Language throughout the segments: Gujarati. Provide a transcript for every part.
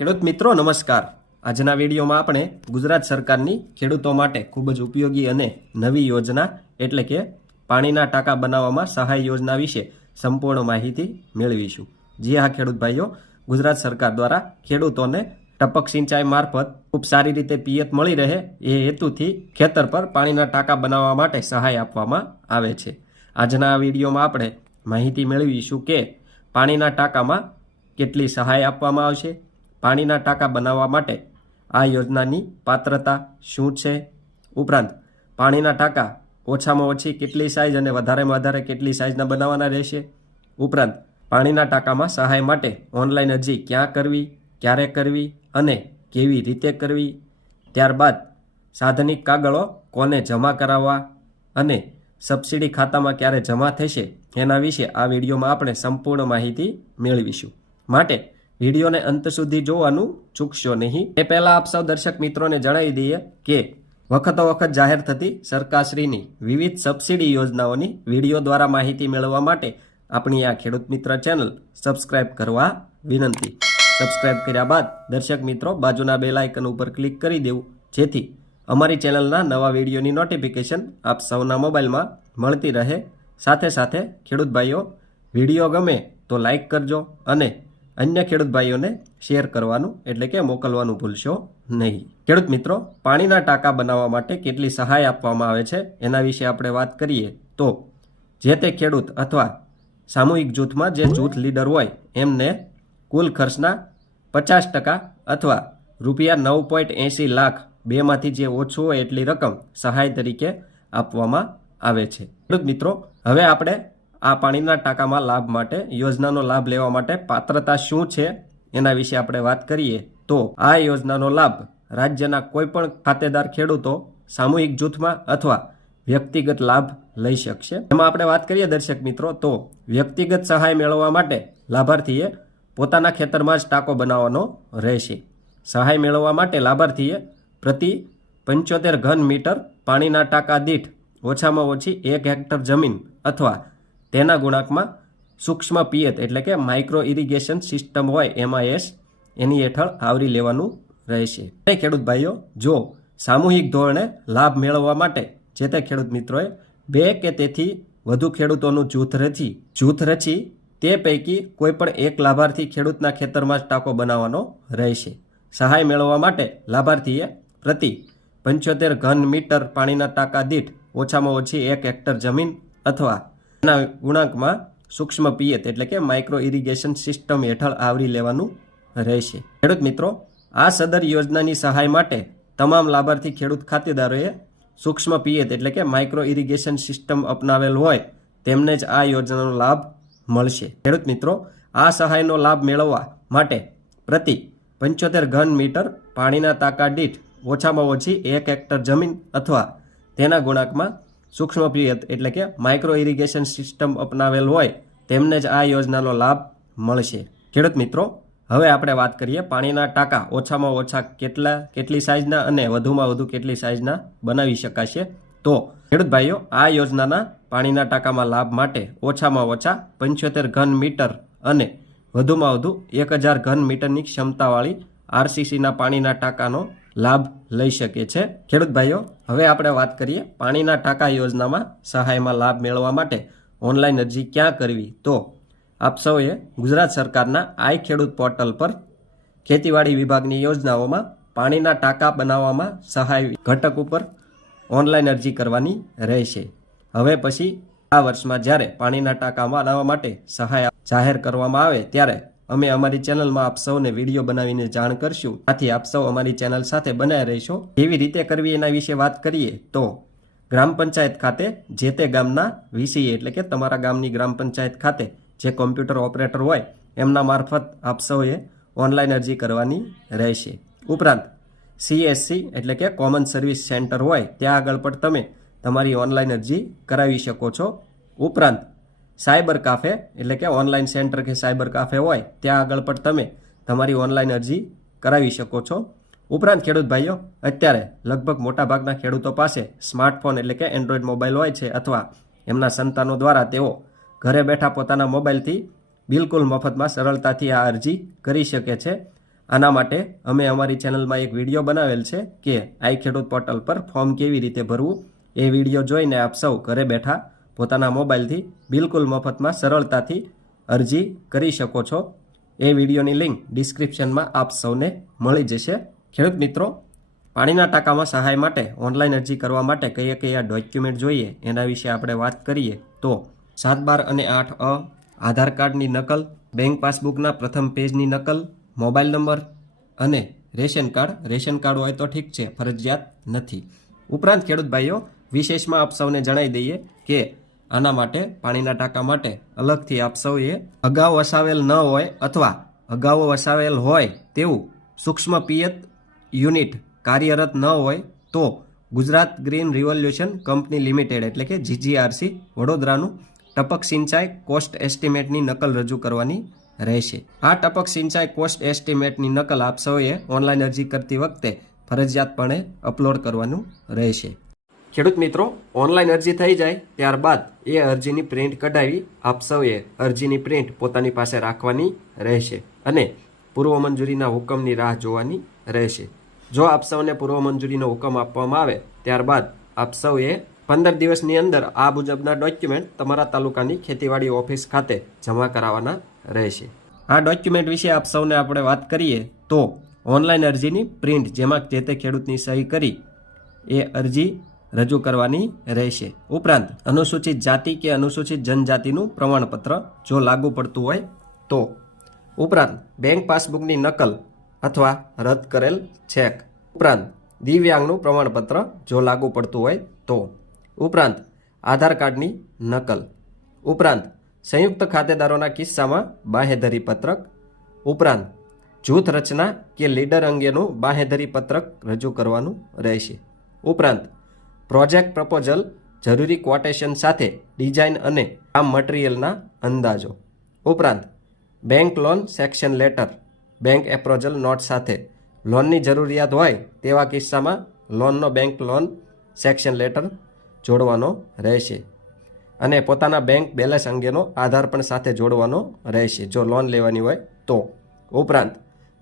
ખેડૂત મિત્રો, નમસ્કાર. આજના વિડીયોમાં આપણે ગુજરાત સરકારની ખેડૂતો માટે ખૂબ જ ઉપયોગી અને નવી યોજના, એટલે કે પાણીના ટાંકા બનાવવામાં સહાય યોજના વિશે સંપૂર્ણ માહિતી મેળવીશું. જી હા, ખેડૂત ભાઈઓ, ગુજરાત સરકાર દ્વારા ખેડૂતોને ટપક સિંચાઈ મારફત ખૂબ સારી રીતે પિયત મળી રહે એ હેતુથી ખેતર પર પાણીના ટાંકા બનાવવા માટે સહાય આપવામાં આવે છે. આજના વિડીયોમાં આપણે માહિતી મેળવીશું કે પાણીના ટાંકામાં કેટલી સહાય આપવામાં આવશે પાણીના ટાંકા બનાવવા માટે આ યોજનાની પાત્રતા શું છે? ઉપરાંત, પાણીના ટાંકા ઓછામાં ઓછી કેટલી સાઇઝ અને વધારેમાં વધારે કેટલી સાઇઝના બનાવવાના રહેશે? ઉપરાંત, પાણીના ટાંકામાં સહાય માટે ઓનલાઈન અરજી ક્યાં કરવી, ક્યારે કરવી અને કેવી રીતે કરવી? ત્યારબાદ, સાધનિક કાગળો કોને જમા કરાવવા અને સબસિડી ખાતામાં ક્યારે જમા થશે એના વિશે આ વિડીયોમાં આપણે સંપૂર્ણ માહિતી મેળવીશું. માટે વિડીયોને અંત સુધી જોવાનું ચૂકશો નહીં. એ પહેલાં આપ સૌ દર્શક મિત્રોને જણાવી દઈએ કે વખતો વખત જાહેર થતી સરકારશ્રીની વિવિધ સબસિડી યોજનાઓની વીડિયો દ્વારા માહિતી મેળવવા માટે આપણી આ ખેડૂત મિત્ર ચેનલ સબસ્ક્રાઇબ કરવા વિનંતી. સબસ્ક્રાઇબ કર્યા બાદ દર્શક મિત્રો બાજુના બેલ આઇકન ઉપર ક્લિક કરી દેવું. જેથી અમારી ચેનલના નવા વિડીયોની નોટિફિકેશન આપ સૌના મોબાઈલમાં મળતી રહે. સાથે સાથે ખેડૂત ભાઈઓ, વીડિયો ગમે તો લાઇક કરજો અને અન્ય ખેડૂત ભાઈઓને શેર કરવાનું એટલે કે મોકલવાનું ભૂલશો નહીં. ખેડૂત મિત્રો, પાણીના ટાંકા બનાવવા માટે કેટલી સહાય આપવામાં આવે છે એના વિશે આપણે વાત કરીએ તો જે તે ખેડૂત અથવા સામૂહિક જૂથમાં જે જૂથ લીડર હોય એમને કુલ ખર્ચના પચાસ ટકા અથવા રૂપિયા નવ પોઈન્ટ એંસી લાખ બેમાંથી જે ઓછું હોય એટલી રકમ સહાય તરીકે આપવામાં આવે છે. ખેડૂત મિત્રો, હવે આપણે આ પાણીના ટાંકામાં લાભ માટે, યોજનાનો લાભ લેવા માટે પાત્રતા શું છે એના વિશે આપણે વાત કરીએ, તો આ યોજનાનો લાભ રાજ્યના કોઈપણ ખાતેદાર ખેડૂતો સામૂહિક જૂથમાં અથવા વ્યક્તિગત લાભ લઈ શકશે. એમાં આપણે વાત કરીએ દર્શક મિત્રો, તો વ્યક્તિગત સહાય મેળવવા માટે લાભાર્થીએ પોતાના ખેતરમાં જ ટાંકો બનાવવાનો રહેશે. સહાય મેળવવા માટે લાભાર્થીએ પ્રતિ પંચોતેર ઘન મીટર પાણીના ટાંકા દીઠ ઓછામાં ઓછી એક હેક્ટર જમીન અથવા તેના ગુણાંકમાં સૂક્ષ્મ પિયત એટલે કે માઇક્રો ઇરિગેશન સિસ્ટમ હોય એમઆઈએસ એની હેઠળ આવરી લેવાનું રહેશે. અને ખેડૂત ભાઈઓ, જો સામૂહિક ધોરણે લાભ મેળવવા માટે, જે તે ખેડૂત મિત્રોએ બે કે તેથી વધુ ખેડૂતોનું જૂથ રચી જૂથ રચી તે પૈકી કોઈ પણ એક લાભાર્થી ખેડૂતના ખેતરમાં જ ટાંકો બનાવવાનો રહેશે. સહાય મેળવવા માટે લાભાર્થીએ પ્રતિ પંચોતેર ઘન મીટર પાણીના ટાંકા દીઠ ઓછામાં ઓછી એક હેક્ટર જમીન અથવા એના ગુણાંકમાં સૂક્ષ્મ પિયત એટલે કે માઇક્રો ઇરિગેશન સિસ્ટમ હેઠળ આવરી લેવાનું રહેશે. ખેડૂત મિત્રો, આ સદર યોજનાની સહાય માટે તમામ લાભાર્થી ખેડૂત ખાતેદારોએ સૂક્ષ્મ પિયત એટલે કે માઇક્રો ઇરિગેશન સિસ્ટમ અપનાવેલ હોય તેમને જ આ યોજનાનો લાભ મળશે. ખેડૂત મિત્રો, આ સહાયનો લાભ મેળવવા માટે પ્રતિ પંચોતેર ઘન મીટર પાણીના તાકા દીઠ ઓછામાં ઓછી એક હેક્ટર જમીન અથવા તેના ગુણાંકમાં સૂક્ષ્મ પિયત એટલે કે માઇક્રો ઇરિગેશન સિસ્ટમ અપનાવેલ હોય, તેમને જ આ યોજનાનો લાભ મળશે. ખેડૂત મિત્રો, હવે આપણે વાત કરીએ પાણીના ટાંકા ઓછામાં ઓછા કેટલા, કેટલી સાઇઝના અને વધુમાં વધુ કેટલી સાઇઝના બનાવી શકાશે. તો, ખેડૂત ભાઈઓ, આ યોજનાના પાણીના ટાંકામાં લાભ માટે ઓછામાં ઓછા પંચોતેર ઘન મીટર અને વધુમાં વધુ એક હજાર ઘન મીટરની ક્ષમતાવાળી આરસીસીના પાણીના ટાંકાનો લાભ લઈ શકે છે. ખેડૂત ભાઈઓ, હવે આપણે વાત કરીએ પાણીના ટાંકા યોજનામાં સહાયમાં લાભ મેળવવા માટે ઓનલાઈન અરજી ક્યાં કરવી? તો આપ સૌએ ગુજરાત સરકારના આઈ ખેડૂત પોર્ટલ પર ખેતીવાડી વિભાગની યોજનાઓમાં પાણીના ટાંકા બનાવવામાં સહાય ઘટક ઉપર ઓનલાઈન અરજી કરવાની રહેશે. હવે પછી આ વર્ષમાં જ્યારે પાણીના ટાંકા બનાવવા માટે સહાય જાહેર કરવામાં આવે ત્યારે અમે અમારી ચેનલમાં આપ સૌને વીડિયો બનાવીને જાણ કરશું. આથી આપ સૌ અમારી ચેનલ સાથે બનાવી રહીશો. કેવી રીતે કરવી એના વિશે વાત કરીએ તો ગ્રામ પંચાયત ખાતે જે તે ગામના વીસી એટલે કે તમારા ગામની ગ્રામ પંચાયત ખાતે જે કોમ્પ્યુટર ઓપરેટર હોય એમના મારફત આપ સૌએ ઓનલાઈન અરજી કરવાની રહેશે. ઉપરાંત સીએસસી એટલે કે કોમન સર્વિસ સેન્ટર હોય ત્યાં આગળ પણ તમે તમારી ઓનલાઈન અરજી કરાવી શકો છો. ઉપરાંત સાયબર કાફે, એટલે કે ઓનલાઈન સેન્ટર કે સાયબર કાફે હોય, ત્યાં આગળ પણ તમે તમારી ઓનલાઈન અરજી કરાવી શકો છો. ઉપરાંત ખેડૂત ભાઈઓ, અત્યારે લગભગ મોટાભાગના ખેડૂતો પાસે સ્માર્ટફોન એટલે કે એન્ડ્રોઈડ મોબાઈલ હોય છે અથવા એમના સંતાનો દ્વારા તેઓ ઘરે બેઠા પોતાના મોબાઈલથી બિલકુલ મફતમાં સરળતાથી આ અરજી કરી શકે છે. આના માટે અમે અમારી ચેનલમાં એક વીડિયો બનાવેલ છે કે આઈ ખેડૂત પોર્ટલ પર ફોર્મ કેવી રીતે ભરવું એ વીડિયો જોઈને આપ સૌ ઘરે બેઠા પોતાના મોબાઈલથી બિલકુલ મફતમાં સરળતાથી અરજી કરી શકો છો. એ વિડીયોની લિંક ડિસ્ક્રિપ્શનમાં આપ સૌને મળી જશે. ખેડૂત મિત્રો, પાણીના ટાંકામાં સહાય માટે, ઓનલાઈન અરજી કરવા માટે કયા કયા ડોક્યુમેન્ટ જોઈએ એના વિશે આપણે વાત કરીએ તો સાત બાર અને આઠ અ, આધાર કાર્ડની નકલ, બેંક પાસબુકના પ્રથમ પેજની નકલ, મોબાઈલ નંબર અને રેશન કાર્ડ. રેશન કાર્ડ હોય તો ઠીક છે, ફરજિયાત નથી. ઉપરાંત ખેડૂત ભાઈઓ, વિશેષમાં આપ સૌને જણાવી દઈએ કે આના માટે, પાણીના ટાંકા માટે અલગથી આપ સૌએ અગાઉ વસાવેલ ન હોય અથવા અગાઉ વસાવેલ હોય તેવું સૂક્ષ્મ પિયત યુનિટ કાર્યરત ન હોય તો Gujarat green revolution company limited એટલે કે જીજીઆરસી વડોદરાનું ટપક સિંચાઈ કોસ્ટ એસ્ટિમેટની નકલ રજૂ કરવાની રહેશે. આ ટપક સિંચાઈ કોસ્ટ એસ્ટિમેટની નકલ આપ સૌએ ઓનલાઈન અરજી કરતી વખતે ફરજિયાતપણે અપલોડ કરવાનું રહેશે. ખેડૂત મિત્રો, ઓનલાઈન અરજી થઈ જાય, ત્યારબાદ એ અરજીની પ્રિન્ટ કઢાવી આપ સૌએ અરજીની પ્રિન્ટ પોતાની પાસે રાખવાની રહેશે અને પૂર્વ મંજૂરીના હુકમની રાહ જોવાની રહેશે. જો આપ સૌને પૂર્વ મંજૂરીનો હુકમ આપવામાં આવે, ત્યારબાદ આપ સૌએ પંદર દિવસની અંદર આ મુજબના ડોક્યુમેન્ટ તમારા તાલુકાની ખેતીવાડી ઓફિસ ખાતે જમા કરાવવાના રહેશે. આ ડોક્યુમેન્ટ વિશે આપ સૌને આપણે વાત કરીએ, તો ઓનલાઈન અરજીની પ્રિન્ટ જેમાં જે તે ખેડૂતની સહી કરી, એ અરજી રજૂ કરવાની રહેશે. ઉપરાંત, અનુસૂચિત જાતિ કે અનુસૂચિત જનજાતિનું પ્રમાણપત્ર જો લાગુ પડતું હોય તો. ઉપરાંત, બેંક પાસબુકની નકલ અથવા રદ કરેલ ચેક. ઉપરાંત, દિવ્યાંગનું પ્રમાણપત્ર જો લાગુ પડતું હોય તો. ઉપરાંત, આધાર કાર્ડની નકલ. ઉપરાંત, સંયુક્ત ખાતેદારોના કિસ્સામાં બાહેધરી પત્રક. ઉપરાંત જૂથ રચના કે લીડર અંગેનું બાહેધરી પત્રક રજૂ કરવાનું રહેશે. ઉપરાંત પ્રોજેક્ટ પ્રપોઝલ જરૂરી ક્વોટેશન સાથે ડિઝાઇન અને કામ મટીરિયલના અંદાજો. ઉપરાંત bank loan sanction letter bank appraisal note સાથે લોનની જરૂરિયાત હોય તેવા કિસ્સામાં લોનનો બેંક લોન સેક્શન લેટર જોડવાનો રહેશે અને પોતાના બેંક બેલેન્સ અંગેનો આધાર પણ સાથે જોડવાનો રહેશે જો લોન લેવાની હોય તો. ઉપરાંત,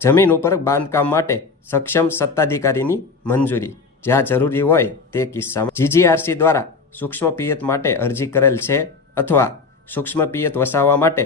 જમીન ઉપર બાંધકામ માટે સક્ષમ સત્તાધિકારીની મંજૂરી. જ્યાં જરૂરી હોય તે કિસ્સામાં જીજીઆરસી દ્વારા સૂક્ષ્મ પિયત માટે અરજી કરેલ છે અથવા સૂક્ષ્મ પિયત વસાવવા માટે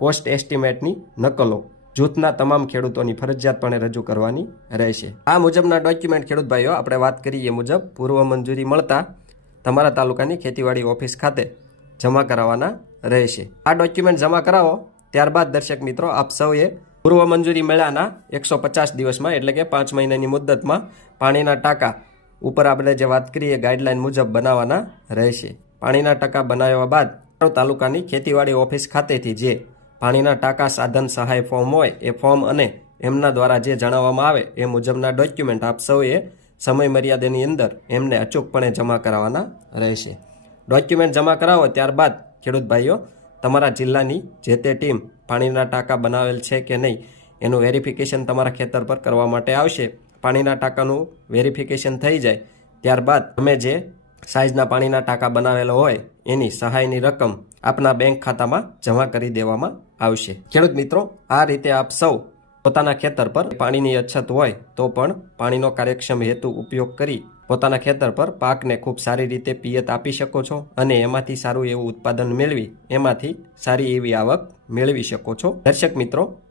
કોસ્ટ એસ્ટિમેટની નકલો જૂથના તમામ ખેડૂતોની ફરજિયાતપણે રજૂ કરવાની રહેશે. આ મુજબના ડોક્યુમેન્ટ ખેડૂત ભાઈઓ, આપણે વાત કરીએ મુજબ પૂર્વ મંજૂરી મળતા તમારા તાલુકાની ખેતીવાડી ઓફિસ ખાતે જમા કરાવવાના રહેશે. આ ડોક્યુમેન્ટ જમા કરાવો, ત્યારબાદ દર્શક મિત્રો, આપ સૌએ પૂર્વ મંજૂરી મેળાના એકસો પચાસ દિવસમાં એટલે કે પાંચ મહિનાની મુદ્દતમાં પાણીના ટાંકા ઉપર આપણે જે વાત કરીએ ગાઈડલાઇન મુજબ બનાવવાના રહેશે. પાણીના ટાંકા બનાવ્યા બાદ તાલુકાની ખેતીવાડી ઓફિસ ખાતેથી જે પાણીના ટાંકા સાધન સહાય ફોર્મ હોય, એ ફોર્મ અને એમના દ્વારા જે જણાવવામાં આવે, એ મુજબના ડોક્યુમેન્ટ આપ સૌએ સમય મર્યાદાની અંદર એમને અચૂકપણે જમા કરાવવાના રહેશે. ડોક્યુમેન્ટ જમા કરાવો ત્યારબાદ ખેડૂત ભાઈઓ, તમારા જિલ્લાની જે તે ટીમ પાણીના ટાંકા બનાવેલ છે કે નહીં, એનું વેરિફિકેશન તમારા ખેતર પર કરવા માટે આવશે. પાણીના ટાંકાનું વેરિફિકેશન થઈ જાય, ત્યારબાદ તમે જે સાઇઝના પાણીના ટાંકા બનાવેલા હોય, એની સહાયની રકમ આપના બેંક ખાતામાં જમા કરી દેવામાં આવશે. ખેડૂત મિત્રો, આ રીતે આપ સૌ પોતાના ખેતર પર પાણીની અછત હોય, તો પણ પાણીનો કાર્યક્ષમ હેતુ ઉપયોગ કરી પોતાના ખેતર પર પાકને ખૂબ સારી રીતે પિયત આપી શકો છો અને એમાંથી સારું એવું ઉત્પાદન મેળવી, એમાંથી સારી એવી આવક મેળવી શકો છો. દર્શક મિત્રો